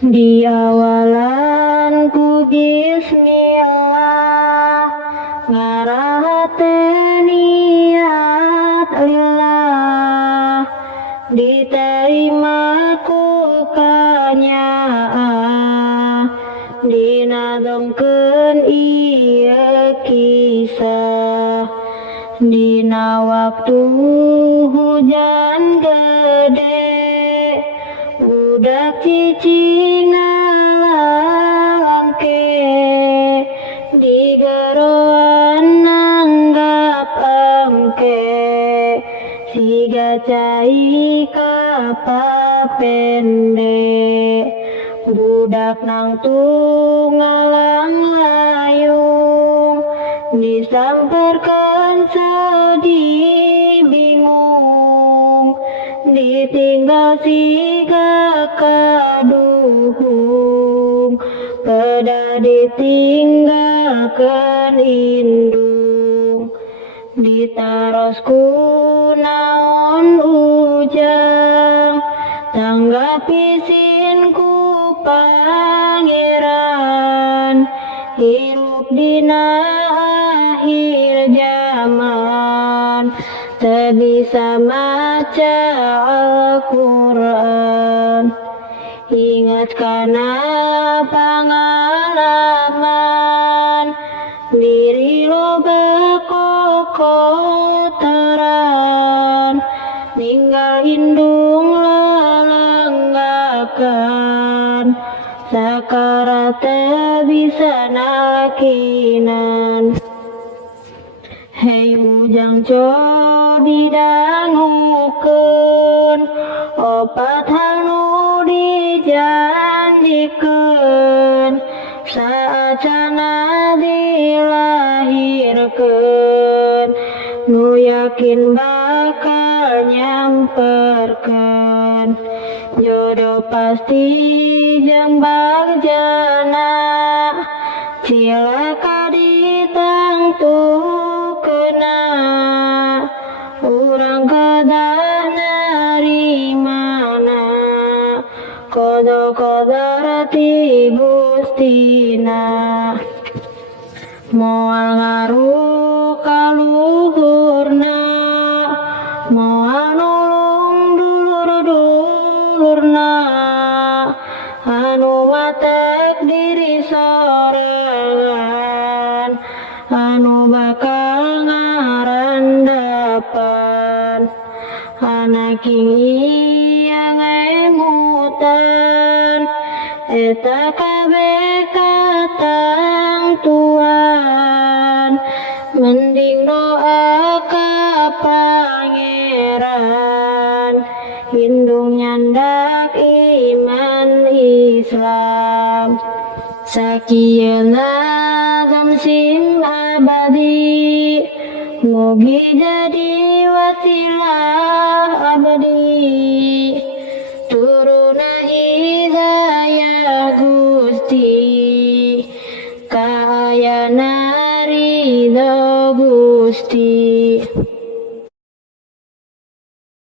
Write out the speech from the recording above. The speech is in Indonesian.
Di awalan ku bismillah, ngaraha teu niat lillah, diterima ku kanyaah, dinadongkeun ieu kisah. Dina waktu hujan gede, budak cicing ngalalangke, di geroan nanggap engke, siga cai kapapende. Budak nangtung ngalang layung, disamperkeun sedih bingung, ditinggal siga kaduhung, pada ditinggalkeun indung. Ditaros ku naon ujang, tanggapi sin ku pangeran, hirup dina akhir zaman, teu bisa maca Al-Qur'an. Ingat kana pangalaman, diri loba kokotaran, ninggal indung lelenggakan, sakara teu bisa nakinan. Hei ujang cobi dangukeun, opat hal nu dijanjikeun, saacana dilahirkeun, nu yakin bakal nyamperkeun. Jodoh pasti jeung bagjana, cilaka ditangtukeunna, urang kedah narimana, qada ti Gustina. Moal ngaruh kaluhurna, moal nulung dulur-dulurna, anu matek diri sorangan, anu bakal ngarandapan. Anaking ieu ngemutan, eta kabeh katangtuan, mending doa ka pangeran, indung nyandak iman Islam. Sakieuna gamsim abadi, mugi jadi wasilah abadi.